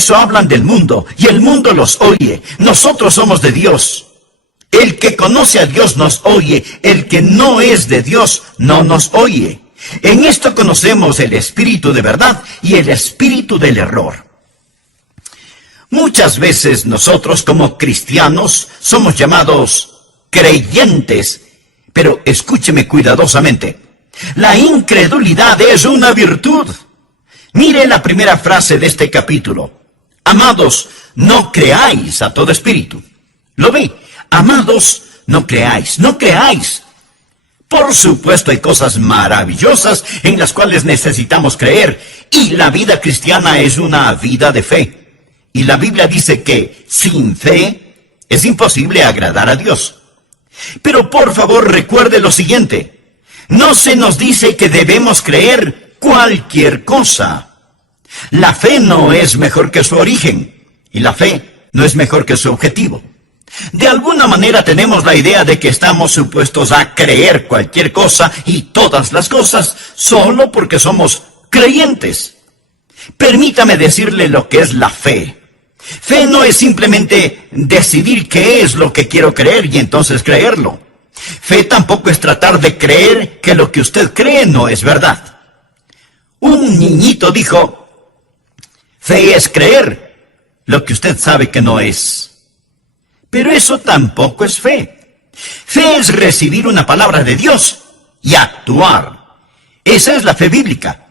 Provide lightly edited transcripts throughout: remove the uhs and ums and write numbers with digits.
eso hablan del mundo, y el mundo los oye. Nosotros somos de Dios. El que conoce a Dios nos oye, el que no es de Dios no nos oye. En esto conocemos el espíritu de verdad y el espíritu del error. Muchas veces nosotros como cristianos somos llamados creyentes, pero escúcheme cuidadosamente. La incredulidad es una virtud. Mire la primera frase de este capítulo. Amados, no creáis a todo espíritu. ¿Lo ve? Amados, no creáis, no creáis. Por supuesto hay cosas maravillosas en las cuales necesitamos creer, y la vida cristiana es una vida de fe. Y la Biblia dice que sin fe es imposible agradar a Dios. Pero por favor recuerde lo siguiente. No se nos dice que debemos creer cualquier cosa. La fe no es mejor que su origen, y la fe no es mejor que su objetivo. De alguna manera tenemos la idea de que estamos supuestos a creer cualquier cosa y todas las cosas solo porque somos creyentes. Permítame decirle lo que es la fe. Fe no es simplemente decidir qué es lo que quiero creer y entonces creerlo. Fe tampoco es tratar de creer que lo que usted cree no es verdad. Un niñito dijo, fe es creer lo que usted sabe que no es. Pero eso tampoco es fe. Fe es recibir una palabra de Dios y actuar. Esa es la fe bíblica.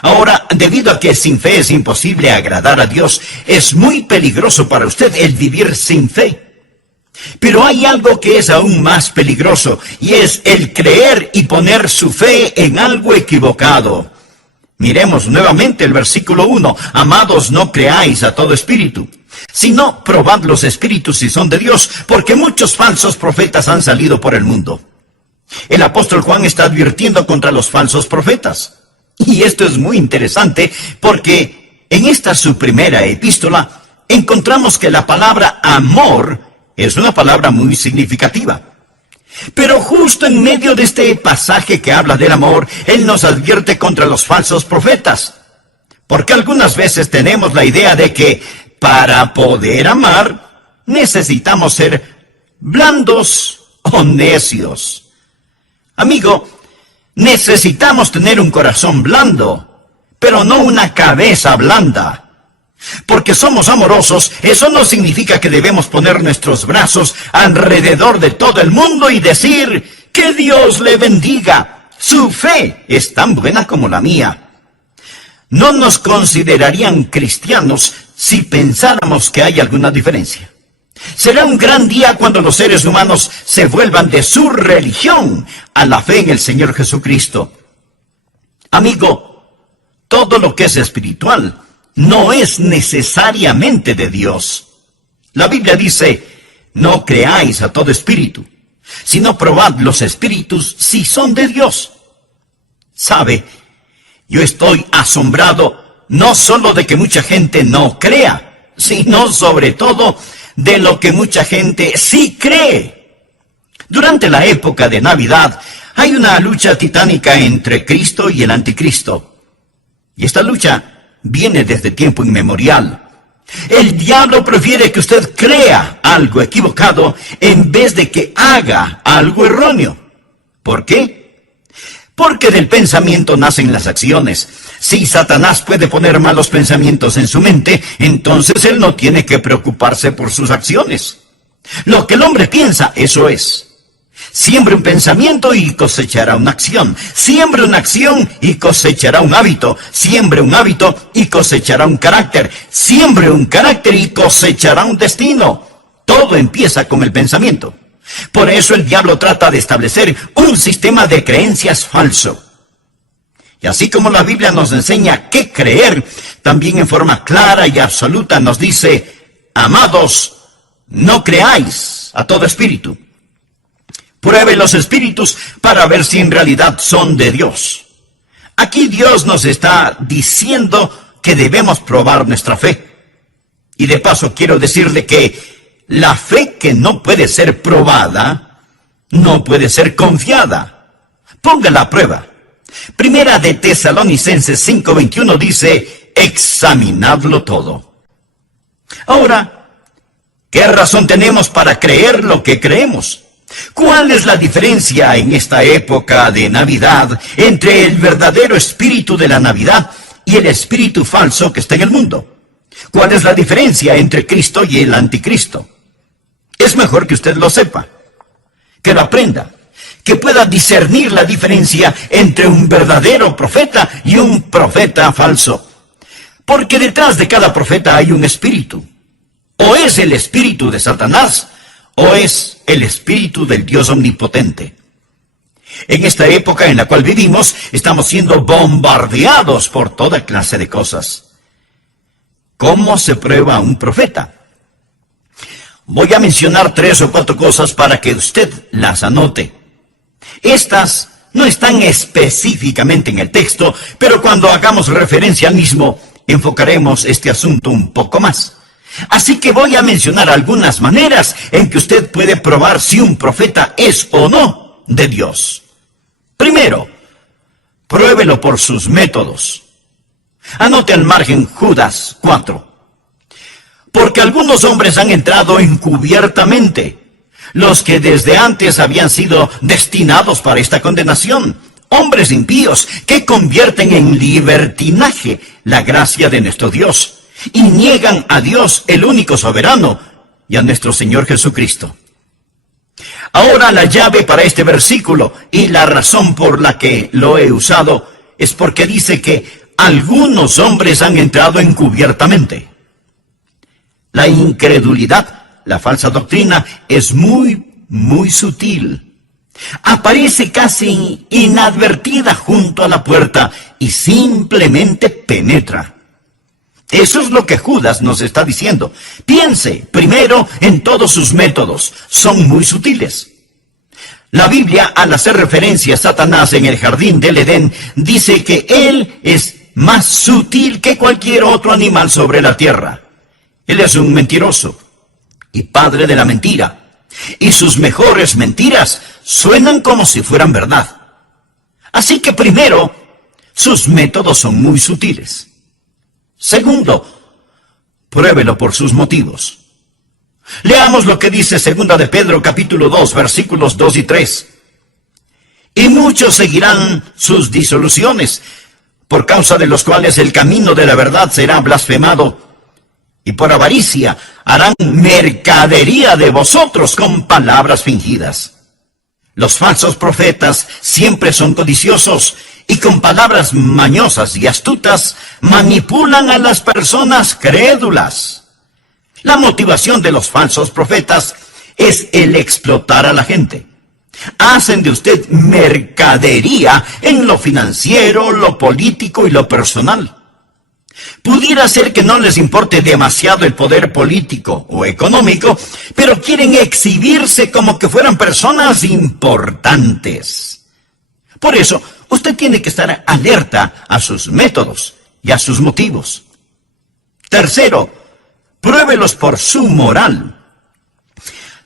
Ahora, debido a que sin fe es imposible agradar a Dios, es muy peligroso para usted el vivir sin fe. Pero hay algo que es aún más peligroso, y es el creer y poner su fe en algo equivocado. Miremos nuevamente el versículo 1. Amados, no creáis a todo espíritu, sino probad los espíritus si son de Dios, porque muchos falsos profetas han salido por el mundo. El apóstol Juan está advirtiendo contra los falsos profetas. Y esto es muy interesante porque en esta su primera epístola encontramos que la palabra amor es una palabra muy significativa. Pero justo en medio de este pasaje que habla del amor, él nos advierte contra los falsos profetas. Porque algunas veces tenemos la idea de que para poder amar necesitamos ser blandos o necios. Amigo, necesitamos tener un corazón blando, pero no una cabeza blanda. Porque somos amorosos, eso no significa que debemos poner nuestros brazos alrededor de todo el mundo y decir, que Dios le bendiga. Su fe es tan buena como la mía. No nos considerarían cristianos si pensáramos que hay alguna diferencia. Será un gran día cuando los seres humanos se vuelvan de su religión a la fe en el Señor Jesucristo. Amigo, todo lo que es espiritual no es necesariamente de Dios. La Biblia dice, no creáis a todo espíritu, sino probad los espíritus si son de Dios. ¿Sabe? Yo estoy asombrado no solo de que mucha gente no crea, sino sobre todo de lo que mucha gente sí cree. Durante la época de Navidad hay una lucha titánica entre Cristo y el anticristo. Y esta lucha viene desde tiempo inmemorial. El diablo prefiere que usted crea algo equivocado en vez de que haga algo erróneo. ¿Por qué? Porque del pensamiento nacen las acciones. Si Satanás puede poner malos pensamientos en su mente, entonces él no tiene que preocuparse por sus acciones. Lo que el hombre piensa, eso es. Siembre un pensamiento y cosechará una acción. Siembre una acción y cosechará un hábito. Siembre un hábito y cosechará un carácter. Siembre un carácter y cosechará un destino. Todo empieza con el pensamiento. Por eso el diablo trata de establecer un sistema de creencias falso. Y así como la Biblia nos enseña qué creer, también en forma clara y absoluta nos dice, amados, no creáis a todo espíritu. Pruebe los espíritus para ver si en realidad son de Dios. Aquí Dios nos está diciendo que debemos probar nuestra fe. Y de paso quiero decirle que la fe que no puede ser probada, no puede ser confiada. Póngala a prueba. Primera de Tesalonicenses 5:21 dice, examinadlo todo. Ahora, ¿qué razón tenemos para creer lo que creemos? ¿Cuál es la diferencia en esta época de Navidad entre el verdadero espíritu de la Navidad y el espíritu falso que está en el mundo? ¿Cuál es la diferencia entre Cristo y el anticristo? Es mejor que usted lo sepa, que lo aprenda, que pueda discernir la diferencia entre un verdadero profeta y un profeta falso. Porque detrás de cada profeta hay un espíritu. O es el espíritu de Satanás, o es el espíritu del Dios omnipotente. En esta época en la cual vivimos, estamos siendo bombardeados por toda clase de cosas. ¿Cómo se prueba un profeta? Voy a mencionar 3 o 4 cosas para que usted las anote. Estas no están específicamente en el texto, pero cuando hagamos referencia al mismo, enfocaremos este asunto un poco más. Así que voy a mencionar algunas maneras en que usted puede probar si un profeta es o no de Dios. Primero, pruébelo por sus métodos. Anote al margen Judas 4. Porque algunos hombres han entrado encubiertamente, los que desde antes habían sido destinados para esta condenación, hombres impíos que convierten en libertinaje la gracia de nuestro Dios y niegan a Dios, el único soberano, y a nuestro Señor Jesucristo. Ahora la llave para este versículo y la razón por la que lo he usado es porque dice que algunos hombres han entrado encubiertamente. La incredulidad, la falsa doctrina, es muy sutil. Aparece casi inadvertida junto a la puerta y simplemente penetra. Eso es lo que Judas nos está diciendo. Piense primero en todos sus métodos. Son muy sutiles. La Biblia, al hacer referencia a Satanás en el jardín del Edén, dice que él es más sutil que cualquier otro animal sobre la tierra. Él es un mentiroso y padre de la mentira. Y sus mejores mentiras suenan como si fueran verdad. Así que primero, sus métodos son muy sutiles. Segundo, pruébelo por sus motivos. Leamos lo que dice 2 de Pedro capítulo 2, versículos 2 y 3. Y muchos seguirán sus disoluciones, por causa de los cuales el camino de la verdad será blasfemado, y por avaricia harán mercadería de vosotros con palabras fingidas. Los falsos profetas siempre son codiciosos y con palabras mañosas y astutas manipulan a las personas crédulas. La motivación de los falsos profetas es el explotar a la gente. Hacen de usted mercadería en lo financiero, lo político y lo personal. Pudiera ser que no les importe demasiado el poder político o económico, pero quieren exhibirse como que fueran personas importantes. Por eso, usted tiene que estar alerta a sus métodos y a sus motivos. Tercero, pruébelos por su moral.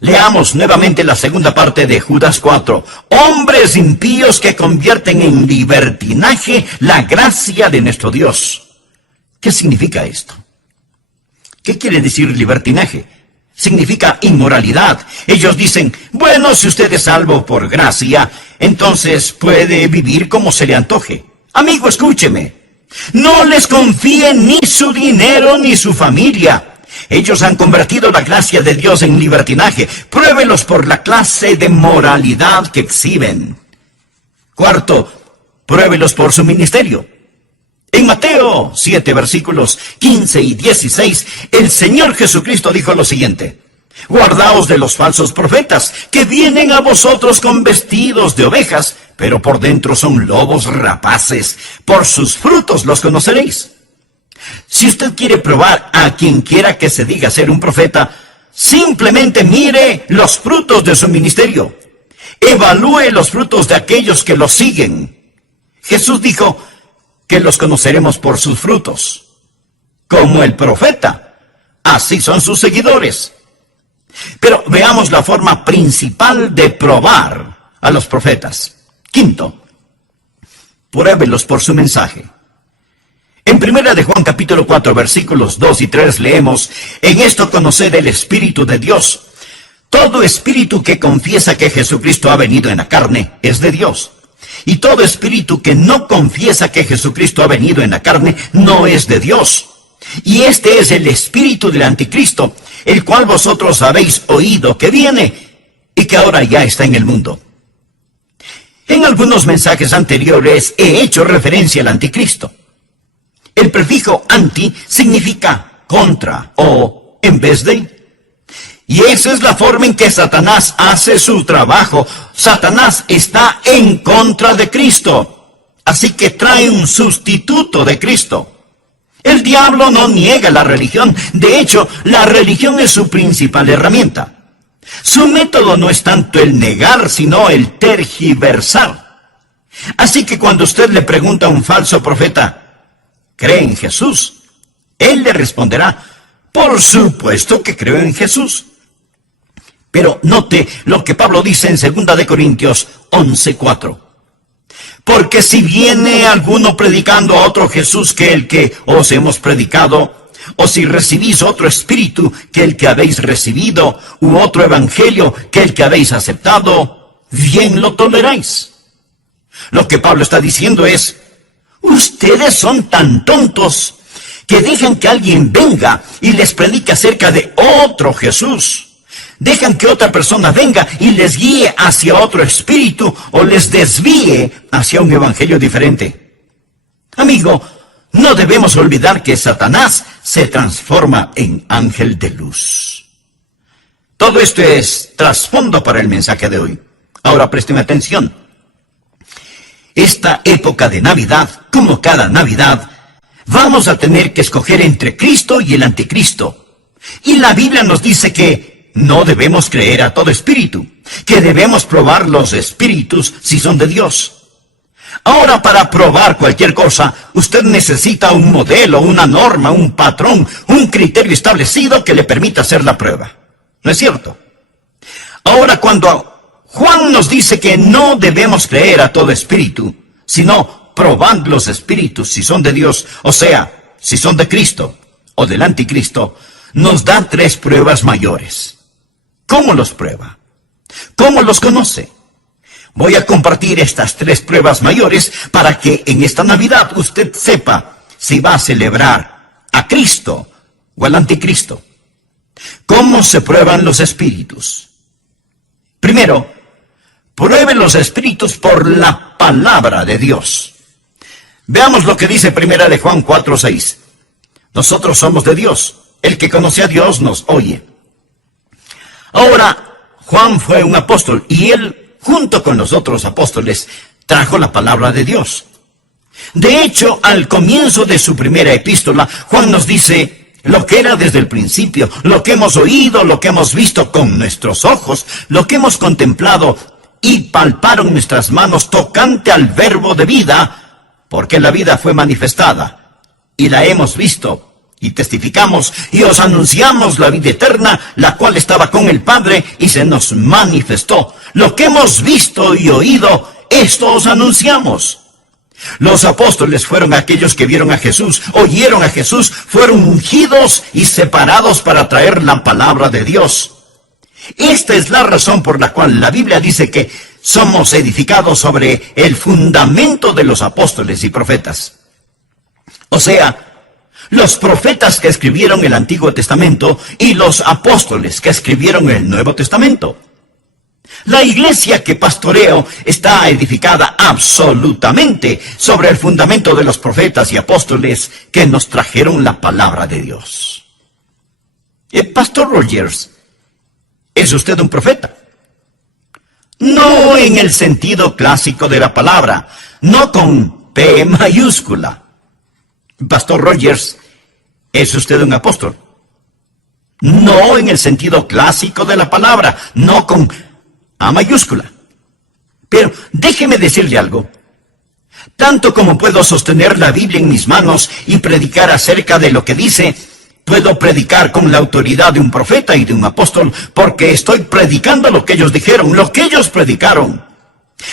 Leamos nuevamente la segunda parte de Judas 4. Hombres impíos que convierten en libertinaje la gracia de nuestro Dios. ¿Qué significa esto? ¿Qué quiere decir libertinaje? Significa inmoralidad. Ellos dicen, bueno, si usted es salvo por gracia, entonces puede vivir como se le antoje. Amigo, escúcheme. No les confíe ni su dinero ni su familia. Ellos han convertido la gracia de Dios en libertinaje. Pruébelos por la clase de moralidad que exhiben. Cuarto, pruébelos por su ministerio. En Mateo 7, versículos 15 y 16, el Señor Jesucristo dijo lo siguiente: guardaos de los falsos profetas, que vienen a vosotros con vestidos de ovejas, pero por dentro son lobos rapaces. Por sus frutos los conoceréis. Si usted quiere probar a quien quiera que se diga ser un profeta, simplemente mire los frutos de su ministerio. Evalúe los frutos de aquellos que los siguen. Jesús dijo que los conoceremos por sus frutos. Como el profeta, así son sus seguidores. Pero veamos la forma principal de probar a los profetas. Quinto, pruébelos por su mensaje. En primera de Juan capítulo 4 versículos 2 y 3 leemos: en esto conocer el Espíritu de Dios. Todo espíritu que confiesa que Jesucristo ha venido en la carne es de Dios. Y todo espíritu que no confiesa que Jesucristo ha venido en la carne no es de Dios. Y este es el espíritu del anticristo, el cual vosotros habéis oído que viene y que ahora ya está en el mundo. En algunos mensajes anteriores he hecho referencia al anticristo. El prefijo anti significa contra o en vez de. Y esa es la forma en que Satanás hace su trabajo. Satanás está en contra de Cristo. Así que trae un sustituto de Cristo. El diablo no niega la religión. De hecho, la religión es su principal herramienta. Su método no es tanto el negar, sino el tergiversar. Así que cuando usted le pregunta a un falso profeta, ¿cree en Jesús?, él le responderá: por supuesto que creo en Jesús. Pero note lo que Pablo dice en 2 de Corintios 11:4. Porque si viene alguno predicando a otro Jesús que el que os hemos predicado, o si recibís otro espíritu que el que habéis recibido, u otro evangelio que el que habéis aceptado, bien lo toleráis. Lo que Pablo está diciendo es: ustedes son tan tontos que dejan que alguien venga y les predique acerca de otro Jesús. Dejan que otra persona venga y les guíe hacia otro espíritu o les desvíe hacia un evangelio diferente. Amigo, no debemos olvidar que Satanás se transforma en ángel de luz. Todo esto es trasfondo para el mensaje de hoy. Ahora présteme atención. Esta época de Navidad, como cada Navidad, vamos a tener que escoger entre Cristo y el anticristo. Y la Biblia nos dice que no debemos creer a todo espíritu, que debemos probar los espíritus si son de Dios. Ahora, para probar cualquier cosa, usted necesita un modelo, una norma, un patrón, un criterio establecido que le permita hacer la prueba. ¿No es cierto? Ahora, cuando Juan nos dice que no debemos creer a todo espíritu, sino probad los espíritus si son de Dios, o sea, si son de Cristo o del anticristo, nos da 3 pruebas mayores. ¿Cómo los prueba? ¿Cómo los conoce? Voy a compartir estas 3 pruebas mayores para que en esta Navidad usted sepa si va a celebrar a Cristo o al anticristo. ¿Cómo se prueban los espíritus? Primero, pruebe los espíritus por la palabra de Dios. Veamos lo que dice 1 de Juan 4:6. Nosotros somos de Dios. El que conoce a Dios nos oye. Ahora, Juan fue un apóstol y él, junto con los otros apóstoles, trajo la palabra de Dios. De hecho, al comienzo de su primera epístola, Juan nos dice lo que era desde el principio, lo que hemos oído, lo que hemos visto con nuestros ojos, lo que hemos contemplado y palparon nuestras manos tocante al verbo de vida, porque la vida fue manifestada y la hemos visto. Y testificamos y os anunciamos la vida eterna, la cual estaba con el Padre y se nos manifestó. Lo que hemos visto y oído, esto os anunciamos. Los apóstoles fueron aquellos que vieron a Jesús, oyeron a Jesús, fueron ungidos y separados para traer la palabra de Dios. Esta es la razón por la cual la Biblia dice que somos edificados sobre el fundamento de los apóstoles y profetas. O sea, los profetas que escribieron el Antiguo Testamento y los apóstoles que escribieron el Nuevo Testamento. La iglesia que pastoreo está edificada absolutamente sobre el fundamento de los profetas y apóstoles que nos trajeron la palabra de Dios. Pastor Rogers, ¿es usted un profeta? No en el sentido clásico de la palabra, no con P mayúscula. Pastor Rogers, ¿es usted un apóstol? No en el sentido clásico de la palabra, no con A mayúscula. Pero déjeme decirle algo. Tanto como puedo sostener la Biblia en mis manos y predicar acerca de lo que dice, puedo predicar con la autoridad de un profeta y de un apóstol, porque estoy predicando lo que ellos dijeron, lo que ellos predicaron.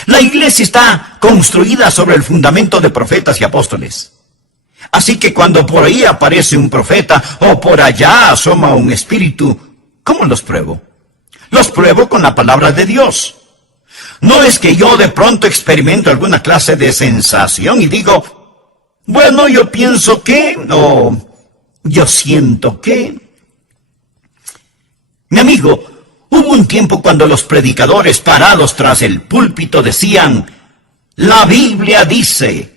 La iglesia está construida sobre el fundamento de profetas y apóstoles. Así que cuando por ahí aparece un profeta o por allá asoma un espíritu, ¿cómo los pruebo? Los pruebo con la palabra de Dios. No es que yo de pronto experimento alguna clase de sensación y digo, bueno, yo pienso que, o yo siento que. Mi amigo, hubo un tiempo cuando los predicadores parados tras el púlpito decían, la Biblia dice,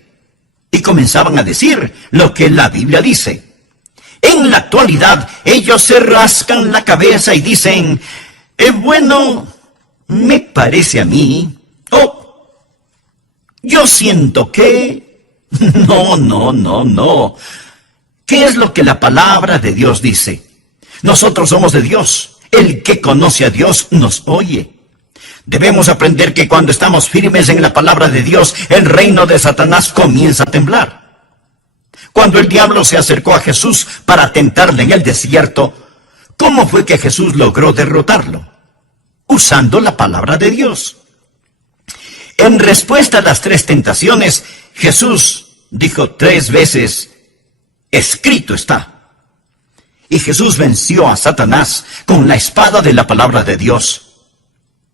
y comenzaban a decir lo que la Biblia dice. En la actualidad, ellos se rascan la cabeza y dicen, bueno, me parece a mí, o yo siento que. No. ¿Qué es lo que la palabra de Dios dice? Nosotros somos de Dios. El que conoce a Dios nos oye. Debemos aprender que cuando estamos firmes en la palabra de Dios, el reino de Satanás comienza a temblar. Cuando el diablo se acercó a Jesús para tentarle en el desierto, ¿cómo fue que Jesús logró derrotarlo? Usando la palabra de Dios. En respuesta a las 3 tentaciones, Jesús dijo 3 veces, escrito está. Y Jesús venció a Satanás con la espada de la palabra de Dios.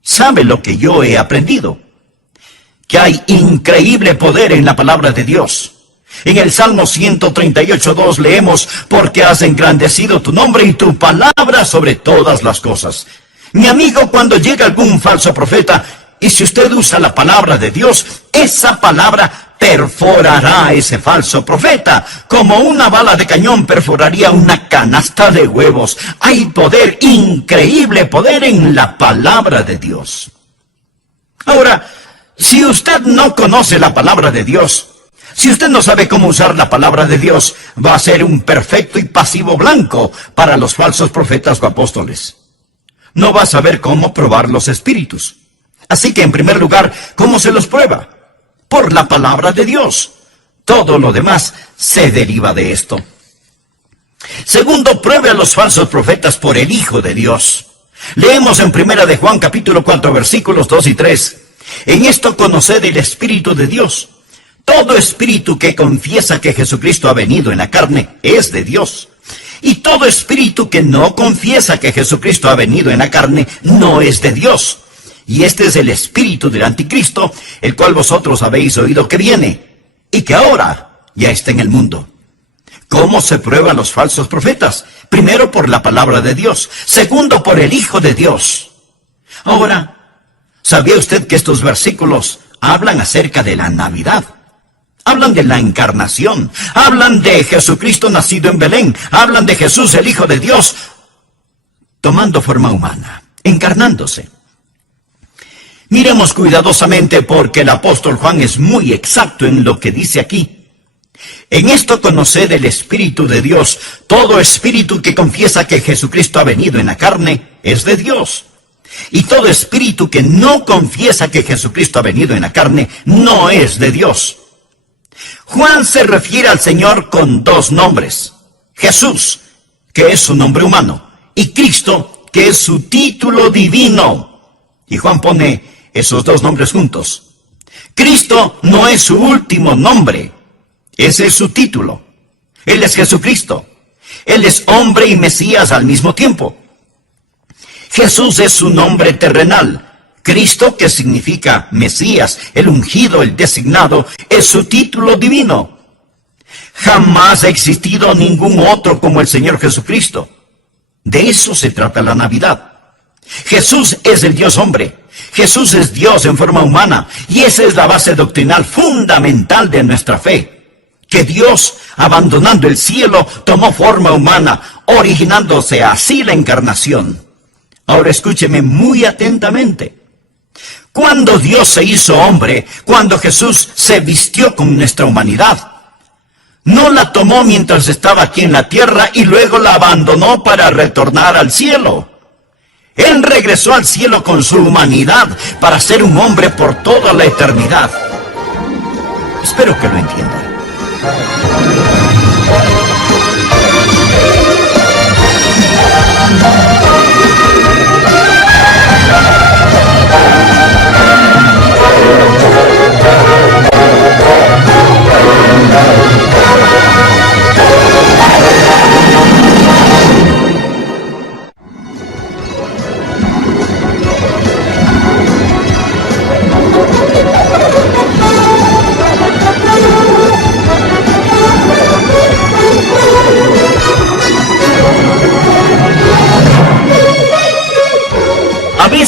¿Sabe lo que yo he aprendido? Que hay increíble poder en la palabra de Dios. En el Salmo 138:2 leemos, porque has engrandecido tu nombre y tu palabra sobre todas las cosas. Mi amigo, cuando llega algún falso profeta, y si usted usa la palabra de Dios, esa palabra perforará a ese falso profeta, como una bala de cañón perforaría una canasta de huevos. Hay poder, increíble poder en la palabra de Dios. Ahora, si usted no conoce la palabra de Dios, si usted no sabe cómo usar la palabra de Dios, va a ser un perfecto y pasivo blanco para los falsos profetas o apóstoles. No va a saber cómo probar los espíritus. Así que, en primer lugar, ¿cómo se los prueba? Por la palabra de Dios. Todo lo demás se deriva de esto. Segundo, pruebe a los falsos profetas por el Hijo de Dios. Leemos en 1 de Juan capítulo 4 versículos 2 y 3. En esto conoced el Espíritu de Dios. Todo espíritu que confiesa que Jesucristo ha venido en la carne es de Dios. Y todo espíritu que no confiesa que Jesucristo ha venido en la carne no es de Dios. Y este es el espíritu del anticristo, el cual vosotros habéis oído que viene, y que ahora ya está en el mundo. ¿Cómo se prueban los falsos profetas? Primero, por la palabra de Dios. Segundo, por el Hijo de Dios. Ahora, ¿sabía usted que estos versículos hablan acerca de la Navidad? Hablan de la encarnación. Hablan de Jesucristo nacido en Belén. Hablan de Jesús, el Hijo de Dios, tomando forma humana, encarnándose. Miremos cuidadosamente porque el apóstol Juan es muy exacto en lo que dice aquí. En esto conoced el Espíritu de Dios. Todo espíritu que confiesa que Jesucristo ha venido en la carne es de Dios. Y todo espíritu que no confiesa que Jesucristo ha venido en la carne no es de Dios. Juan se refiere al Señor con 2 nombres. Jesús, que es su nombre humano, y Cristo, que es su título divino. Y Juan pone esos 2 nombres juntos. Cristo no es su último nombre. Ese es su título. Él es Jesucristo. Él es hombre y Mesías al mismo tiempo. Jesús es su nombre terrenal. Cristo, que significa Mesías, el ungido, el designado, es su título divino. Jamás ha existido ningún otro como el Señor Jesucristo. De eso se trata la Navidad. Jesús es el Dios hombre. Jesús es Dios en forma humana. Y esa es la base doctrinal fundamental de nuestra fe. Que Dios, abandonando el cielo, tomó forma humana, originándose así la encarnación. Ahora escúcheme muy atentamente. Cuando Dios se hizo hombre, cuando Jesús se vistió con nuestra humanidad, no la tomó mientras estaba aquí en la tierra y luego la abandonó para retornar al cielo. Él regresó al cielo con su humanidad para ser un hombre por toda la eternidad. Espero que lo entiendan.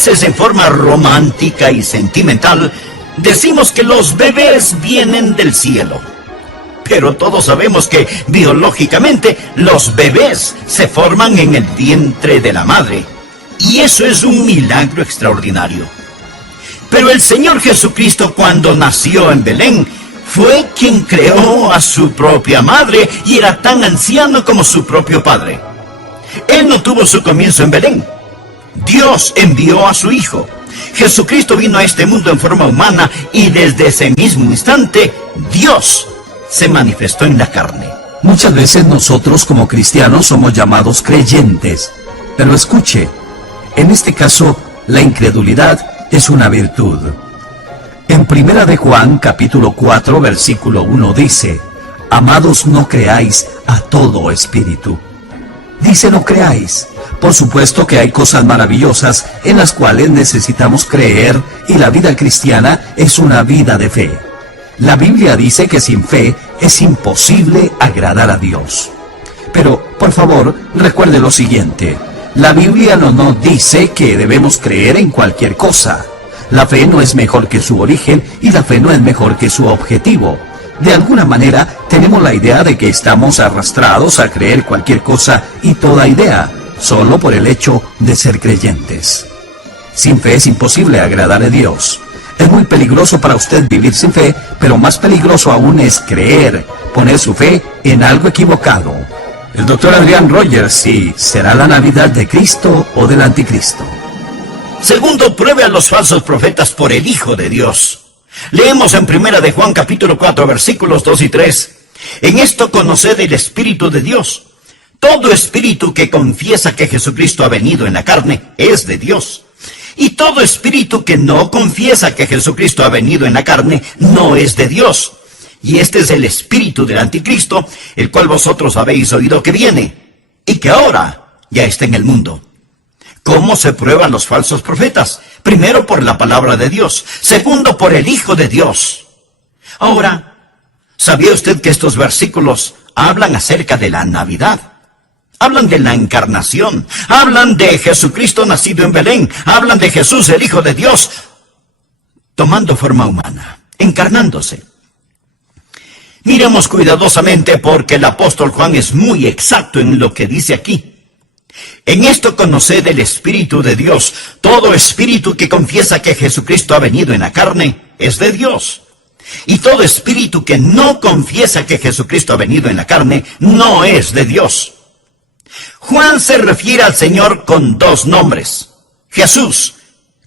veces en forma romántica y sentimental decimos que los bebés vienen del cielo. Pero todos sabemos que biológicamente los bebés se forman en el vientre de la madre. Y eso es un milagro extraordinario. Pero el Señor Jesucristo, cuando nació en Belén, fue quien creó a su propia madre y era tan anciano como su propio padre. Él no tuvo su comienzo en Belén. Dios envió a su Hijo. Jesucristo vino a este mundo en forma humana y desde ese mismo instante, Dios se manifestó en la carne. Muchas veces nosotros como cristianos somos llamados creyentes. Pero escuche, en este caso, la incredulidad es una virtud. En 1 de Juan, capítulo 4, versículo 1 dice: Amados, no creáis a todo espíritu. Dice no creáis. Por supuesto que hay cosas maravillosas en las cuales necesitamos creer y la vida cristiana es una vida de fe. La Biblia dice que sin fe es imposible agradar a Dios. Pero, por favor, recuerde lo siguiente. La Biblia no nos dice que debemos creer en cualquier cosa. La fe no es mejor que su origen y la fe no es mejor que su objetivo. De alguna manera, tenemos la idea de que estamos arrastrados a creer cualquier cosa y toda idea, solo por el hecho de ser creyentes. Sin fe es imposible agradar a Dios. Es muy peligroso para usted vivir sin fe, pero más peligroso aún es creer, poner su fe en algo equivocado. El doctor Adrián Rogers, si será la Navidad de Cristo o del Anticristo. Segundo, pruebe a los falsos profetas por el Hijo de Dios. Leemos en 1 de Juan capítulo 4 versículos 2 y 3. En esto conoced el Espíritu de Dios. Todo espíritu que confiesa que Jesucristo ha venido en la carne es de Dios. Y todo espíritu que no confiesa que Jesucristo ha venido en la carne no es de Dios. Y este es el espíritu del anticristo, el cual vosotros habéis oído que viene, y que ahora ya está en el mundo. ¿Cómo se prueban los falsos profetas? Primero, por la palabra de Dios. Segundo, por el Hijo de Dios. Ahora, ¿sabía usted que estos versículos hablan acerca de la Navidad? Hablan de la encarnación, hablan de Jesucristo nacido en Belén, hablan de Jesús, el Hijo de Dios, tomando forma humana, encarnándose. Miremos cuidadosamente porque el apóstol Juan es muy exacto en lo que dice aquí. En esto conoced el Espíritu de Dios. Todo espíritu que confiesa que Jesucristo ha venido en la carne es de Dios. Y todo espíritu que no confiesa que Jesucristo ha venido en la carne no es de Dios. Juan se refiere al Señor con dos nombres. Jesús,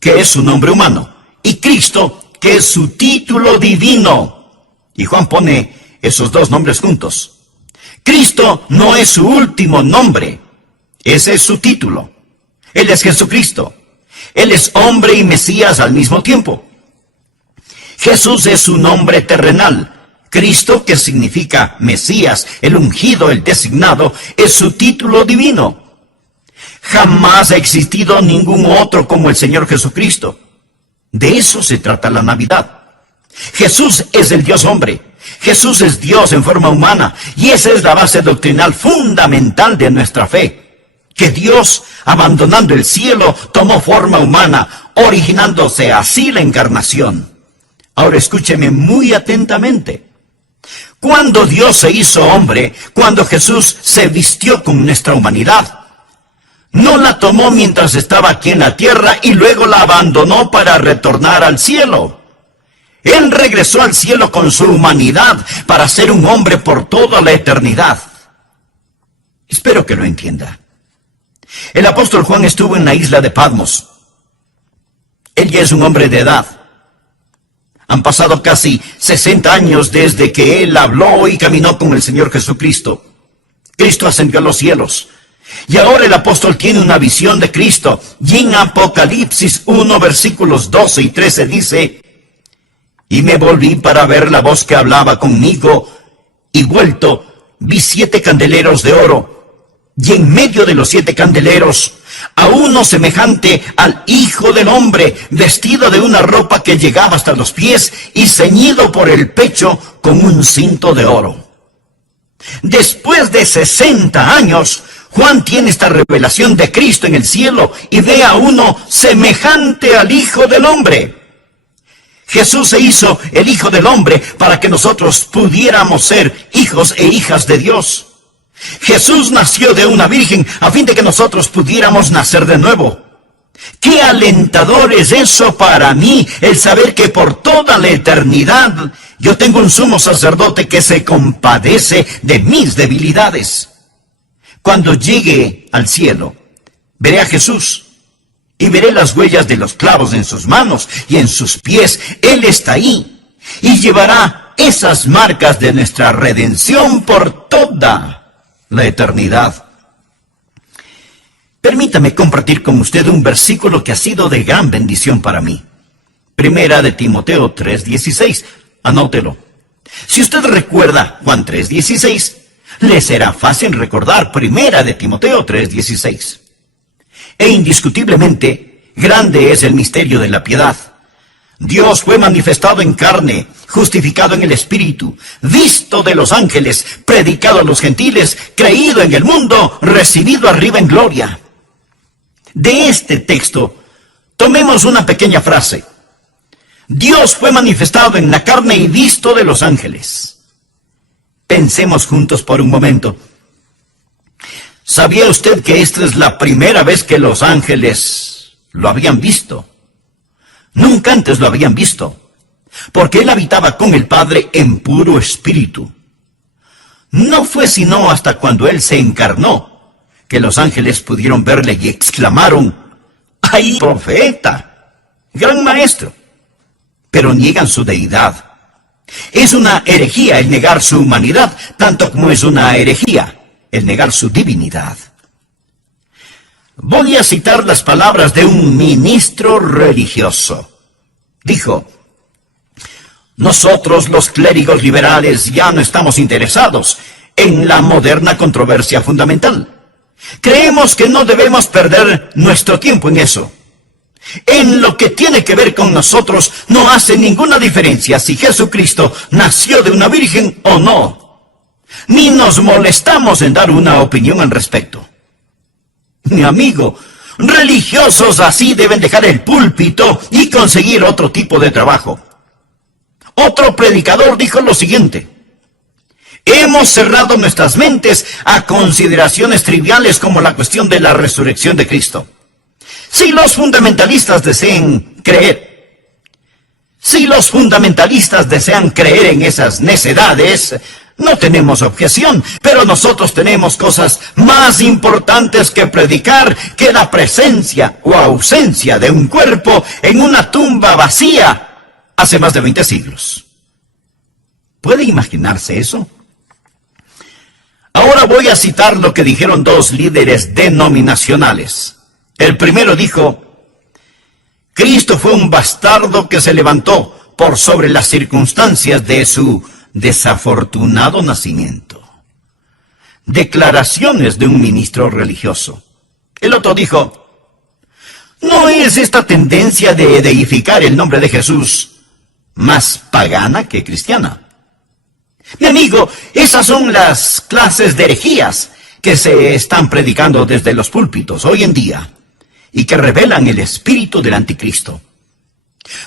que es su nombre humano, y Cristo, que es su título divino. Y Juan pone esos dos nombres juntos. Cristo no es su último nombre. Ese es su título. Él es Jesucristo. Él es hombre y Mesías al mismo tiempo. Jesús es su nombre terrenal. Cristo, que significa Mesías, el ungido, el designado, es su título divino. Jamás ha existido ningún otro como el Señor Jesucristo. De eso se trata la Navidad. Jesús es el Dios hombre. Jesús es Dios en forma humana. Y esa es la base doctrinal fundamental de nuestra fe. Que Dios, abandonando el cielo, tomó forma humana, originándose así la encarnación. Ahora escúcheme muy atentamente. Cuando Dios se hizo hombre, cuando Jesús se vistió con nuestra humanidad, no la tomó mientras estaba aquí en la tierra y luego la abandonó para retornar al cielo. Él regresó al cielo con su humanidad para ser un hombre por toda la eternidad. Espero que lo entienda. El apóstol Juan estuvo en la isla de Patmos. Él ya es un hombre de edad. Han pasado casi 60 años desde que él habló y caminó con el Señor Jesucristo. Cristo ascendió a los cielos. Y ahora el apóstol tiene una visión de Cristo. Y en Apocalipsis 1, versículos 12 y 13 dice: Y me volví para ver la voz que hablaba conmigo, y vuelto, vi 7 candeleros de oro. Y en medio de los 7 candeleros, a uno semejante al Hijo del Hombre, vestido de una ropa que llegaba hasta los pies y ceñido por el pecho con un cinto de oro. Después de 60 años, Juan tiene esta revelación de Cristo en el cielo y ve a uno semejante al Hijo del Hombre. Jesús se hizo el Hijo del Hombre para que nosotros pudiéramos ser hijos e hijas de Dios. Jesús nació de una virgen a fin de que nosotros pudiéramos nacer de nuevo. ¡Qué alentador es eso para mí, el saber que por toda la eternidad yo tengo un sumo sacerdote que se compadece de mis debilidades! Cuando llegue al cielo, veré a Jesús y veré las huellas de los clavos en sus manos y en sus pies. Él está ahí y llevará esas marcas de nuestra redención por toda la eternidad. Permítame compartir con usted un versículo que ha sido de gran bendición para mí. Primera de Timoteo 3:16. Anótelo. Si usted recuerda Juan 3:16, le será fácil recordar Primera de Timoteo 3:16. E indiscutiblemente, grande es el misterio de la piedad. Dios fue manifestado en carne, justificado en el Espíritu, visto de los ángeles, predicado a los gentiles, creído en el mundo, recibido arriba en gloria. De este texto, tomemos una pequeña frase. Dios fue manifestado en la carne y visto de los ángeles. Pensemos juntos por un momento. ¿Sabía usted que esta es la primera vez que los ángeles lo habían visto? Nunca antes lo habían visto, porque Él habitaba con el Padre en puro espíritu. No fue sino hasta cuando Él se encarnó que los ángeles pudieron verle y exclamaron: ¡ay, profeta! ¡Gran maestro! Pero niegan su deidad. Es una herejía el negar su humanidad, tanto como es una herejía el negar su divinidad. Voy a citar las palabras de un ministro religioso. Dijo: nosotros los clérigos liberales ya no estamos interesados en la moderna controversia fundamental. Creemos que no debemos perder nuestro tiempo en eso. En lo que tiene que ver con nosotros no hace ninguna diferencia si Jesucristo nació de una virgen o no. Ni nos molestamos en dar una opinión al respecto. Mi amigo, religiosos así deben dejar el púlpito y conseguir otro tipo de trabajo. Otro predicador dijo lo siguiente: hemos cerrado nuestras mentes a consideraciones triviales como la cuestión de la resurrección de Cristo. Si los fundamentalistas desean creer en esas necedades, no tenemos objeción, pero nosotros tenemos cosas más importantes que predicar que la presencia o ausencia de un cuerpo en una tumba vacía hace más de 20 siglos. ¿Puede imaginarse eso? Ahora voy a citar lo que dijeron dos líderes denominacionales. El primero dijo: Cristo fue un bastardo que se levantó por sobre las circunstancias de su desafortunado nacimiento. Declaraciones de un ministro religioso. El otro dijo: ¿no es esta tendencia de deificar el nombre de Jesús más pagana que cristiana? Mi amigo, esas son las clases de herejías que se están predicando desde los púlpitos hoy en día y que revelan el espíritu del anticristo.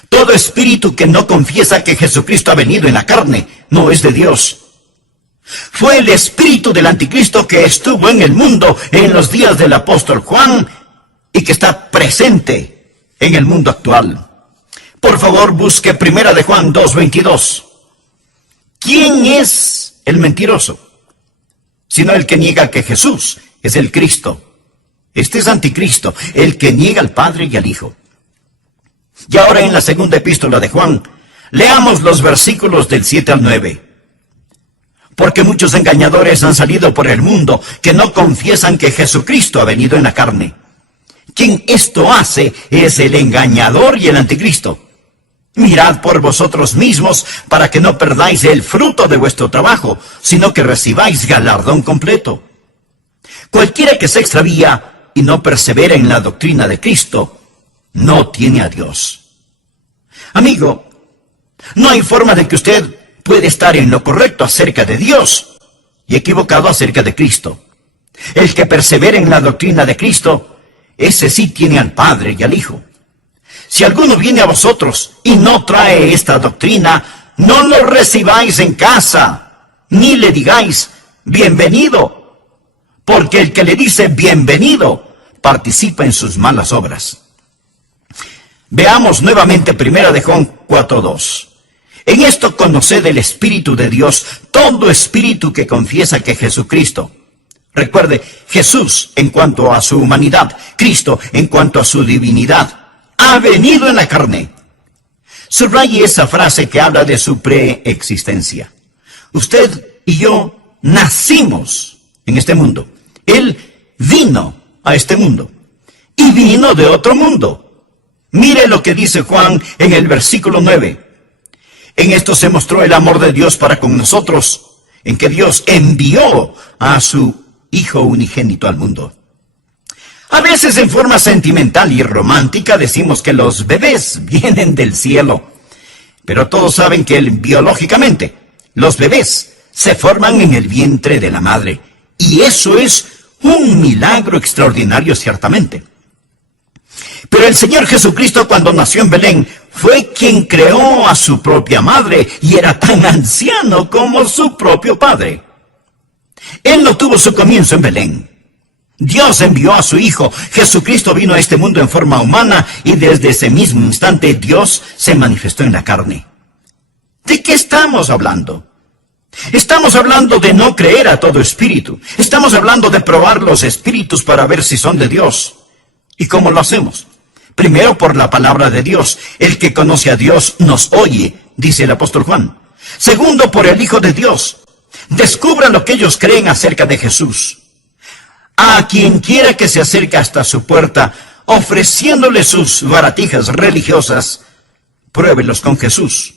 Todo espíritu que no confiesa que Jesucristo ha venido en la carne no es de Dios. Fue el espíritu del anticristo que estuvo en el mundo en los días del apóstol Juan y que está presente en el mundo actual. Por favor, busque Primera de Juan 2:22. ¿Quién es el mentiroso? Sino el que niega que Jesús es el Cristo. Este es anticristo, el que niega al Padre y al Hijo. Y ahora en la segunda epístola de Juan, leamos los versículos del 7 al 9. Porque muchos engañadores han salido por el mundo que no confiesan que Jesucristo ha venido en la carne. Quien esto hace es el engañador y el anticristo. Mirad por vosotros mismos para que no perdáis el fruto de vuestro trabajo, sino que recibáis galardón completo. Cualquiera que se extravía y no persevera en la doctrina de Cristo, no tiene a Dios. Amigo, no hay forma de que usted pueda estar en lo correcto acerca de Dios y equivocado acerca de Cristo. El que persevera en la doctrina de Cristo, ese sí tiene al Padre y al Hijo. Si alguno viene a vosotros y no trae esta doctrina, no lo recibáis en casa, ni le digáis, bienvenido, porque el que le dice bienvenido, participa en sus malas obras. Veamos nuevamente 1 de Juan 4:2. En esto conoced el Espíritu de Dios, todo espíritu que confiesa que Jesucristo. Recuerde, Jesús en cuanto a su humanidad, Cristo en cuanto a su divinidad, ha venido en la carne. Subraye esa frase que habla de su preexistencia. Usted y yo nacimos en este mundo. Él vino a este mundo y vino de otro mundo. Mire lo que dice Juan en el versículo 9. En esto se mostró el amor de Dios para con nosotros, en que Dios envió a su Hijo unigénito al mundo. A veces en forma sentimental y romántica decimos que los bebés vienen del cielo, pero todos saben que biológicamente los bebés se forman en el vientre de la madre, y eso es un milagro extraordinario ciertamente. Pero el Señor Jesucristo, cuando nació en Belén, fue quien creó a su propia madre y era tan anciano como su propio padre. Él no tuvo su comienzo en Belén. Dios envió a su Hijo. Jesucristo vino a este mundo en forma humana y desde ese mismo instante Dios se manifestó en la carne. ¿De qué estamos hablando? Estamos hablando de no creer a todo espíritu. Estamos hablando de probar los espíritus para ver si son de Dios. ¿Y cómo lo hacemos? Primero por la palabra de Dios. El que conoce a Dios nos oye, dice el apóstol Juan. Segundo, por el Hijo de Dios. Descubran lo que ellos creen acerca de Jesús. A quien quiera que se acerque hasta su puerta, ofreciéndole sus baratijas religiosas, pruébelos con Jesús.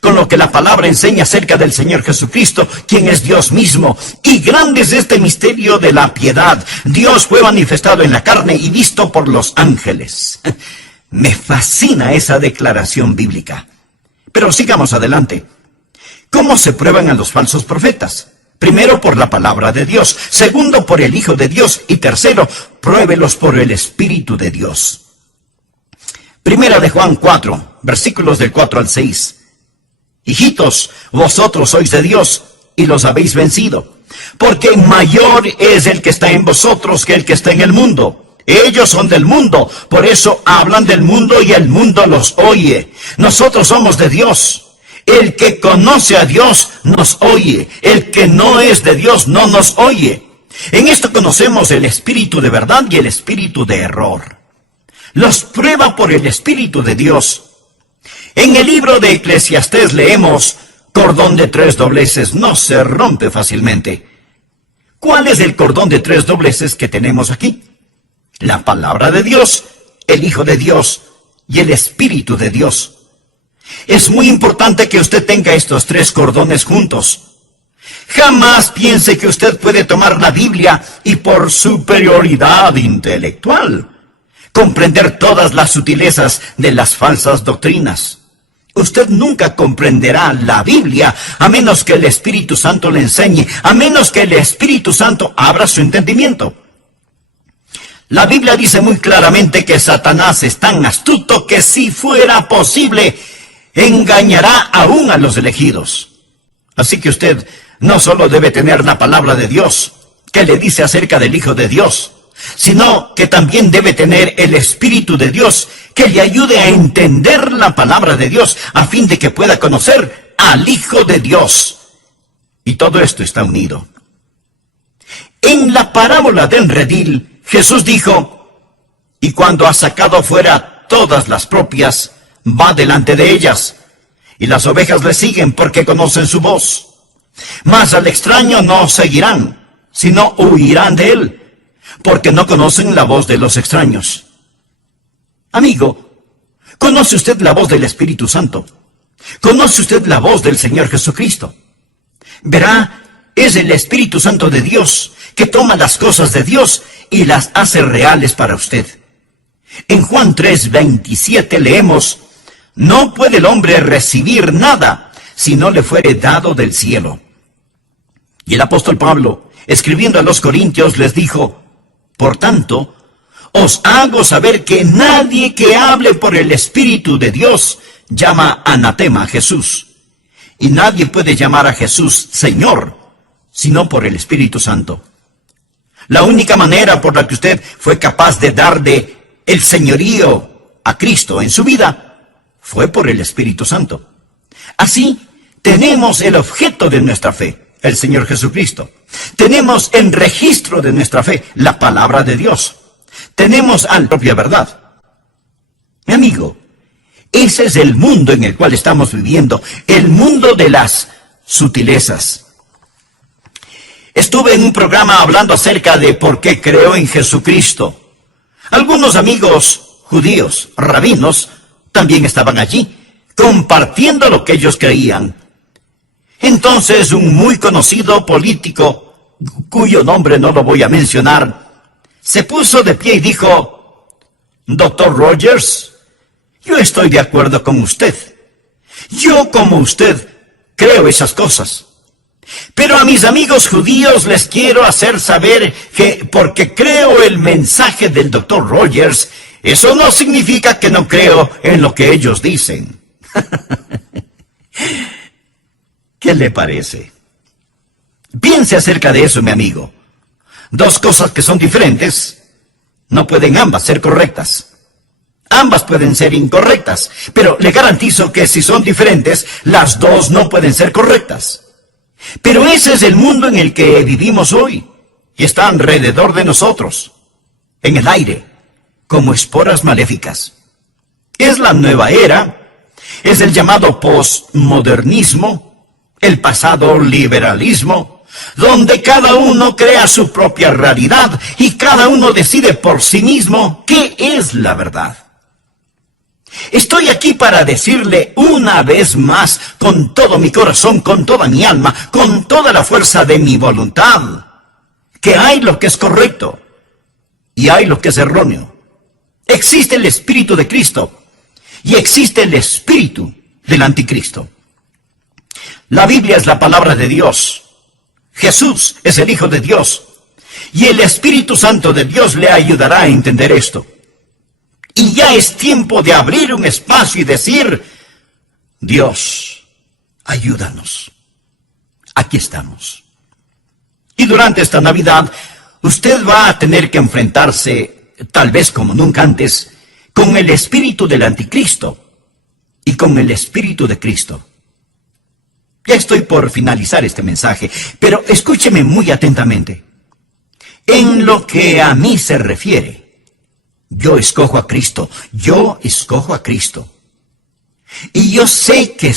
Con lo que la palabra enseña acerca del Señor Jesucristo, quien es Dios mismo. Y grande es este misterio de la piedad. Dios fue manifestado en la carne y visto por los ángeles. Me fascina esa declaración bíblica. Pero sigamos adelante. ¿Cómo se prueban a los falsos profetas? Primero, por la palabra de Dios. Segundo, por el Hijo de Dios. Y tercero, pruébelos por el Espíritu de Dios. 1 de Juan 4, versículos del 4 al 6. Hijitos, vosotros sois de Dios y los habéis vencido, porque mayor es el que está en vosotros que el que está en el mundo. Ellos son del mundo, por eso hablan del mundo y el mundo los oye. Nosotros somos de Dios. El que conoce a Dios nos oye. El que no es de Dios no nos oye. En esto conocemos el espíritu de verdad y el espíritu de error. Los prueba por el Espíritu de Dios. En el libro de Eclesiastés leemos, cordón de 3 dobleces no se rompe fácilmente. ¿Cuál es el cordón de 3 dobleces que tenemos aquí? La palabra de Dios, el Hijo de Dios y el Espíritu de Dios. Es muy importante que usted tenga estos 3 cordones juntos. Jamás piense que usted puede tomar la Biblia y por superioridad intelectual comprender todas las sutilezas de las falsas doctrinas. Usted nunca comprenderá la Biblia a menos que el Espíritu Santo le enseñe, a menos que el Espíritu Santo abra su entendimiento. La Biblia dice muy claramente que Satanás es tan astuto que si fuera posible, engañará aún a los elegidos. Así que usted no solo debe tener la palabra de Dios, que le dice acerca del Hijo de Dios, sino que también debe tener el Espíritu de Dios, que le ayude a entender la palabra de Dios, a fin de que pueda conocer al Hijo de Dios. Y todo esto está unido. En la parábola del redil, Jesús dijo, y cuando ha sacado fuera todas las propias, va delante de ellas, y las ovejas le siguen porque conocen su voz. Mas al extraño no seguirán, sino huirán de él, porque no conocen la voz de los extraños. Amigo, ¿conoce usted la voz del Espíritu Santo? ¿Conoce usted la voz del Señor Jesucristo? Verá, es el Espíritu Santo de Dios que toma las cosas de Dios y las hace reales para usted. En Juan 3:27 leemos, no puede el hombre recibir nada si no le fuere dado del cielo. Y el apóstol Pablo, escribiendo a los Corintios, les dijo: por tanto, os hago saber que nadie que hable por el Espíritu de Dios llama anatema a Jesús. Y nadie puede llamar a Jesús Señor, sino por el Espíritu Santo. La única manera por la que usted fue capaz de darle el señorío a Cristo en su vida fue por el Espíritu Santo. Así, tenemos el objeto de nuestra fe, el Señor Jesucristo. Tenemos en registro de nuestra fe la palabra de Dios. Tenemos a la propia verdad. Mi amigo, ese es el mundo en el cual estamos viviendo, el mundo de las sutilezas. Estuve en un programa hablando acerca de por qué creo en Jesucristo. Algunos amigos judíos, rabinos, también estaban allí, compartiendo lo que ellos creían. Entonces, un muy conocido político, cuyo nombre no lo voy a mencionar, se puso de pie y dijo: Dr. Rogers, yo estoy de acuerdo con usted. Yo, como usted, creo esas cosas. Pero a mis amigos judíos les quiero hacer saber que porque creo el mensaje del Dr. Rogers, eso no significa que no creo en lo que ellos dicen. ¿Qué le parece? Piense acerca de eso, mi amigo. Dos cosas que son diferentes no pueden ambas ser correctas. Ambas pueden ser incorrectas, pero le garantizo que si son diferentes, las dos no pueden ser correctas. Pero ese es el mundo en el que vivimos hoy, y está alrededor de nosotros, en el aire, como esporas maléficas. Es la nueva era, es el llamado postmodernismo, el pasado liberalismo, donde cada uno crea su propia realidad y cada uno decide por sí mismo qué es la verdad. Estoy aquí para decirle una vez más, con todo mi corazón, con toda mi alma, con toda la fuerza de mi voluntad, que hay lo que es correcto y hay lo que es erróneo. Existe el Espíritu de Cristo y existe el Espíritu del Anticristo. La Biblia es la palabra de Dios. Jesús es el Hijo de Dios. Y el Espíritu Santo de Dios le ayudará a entender esto. Y ya es tiempo de abrir un espacio y decir: Dios, ayúdanos. Aquí estamos. Y durante esta Navidad, usted va a tener que enfrentarse, tal vez como nunca antes, con el espíritu del Anticristo y con el Espíritu de Cristo. Ya estoy por finalizar este mensaje, pero escúcheme muy atentamente. En lo que a mí se refiere, yo escojo a Cristo. Yo escojo a Cristo. Y yo sé que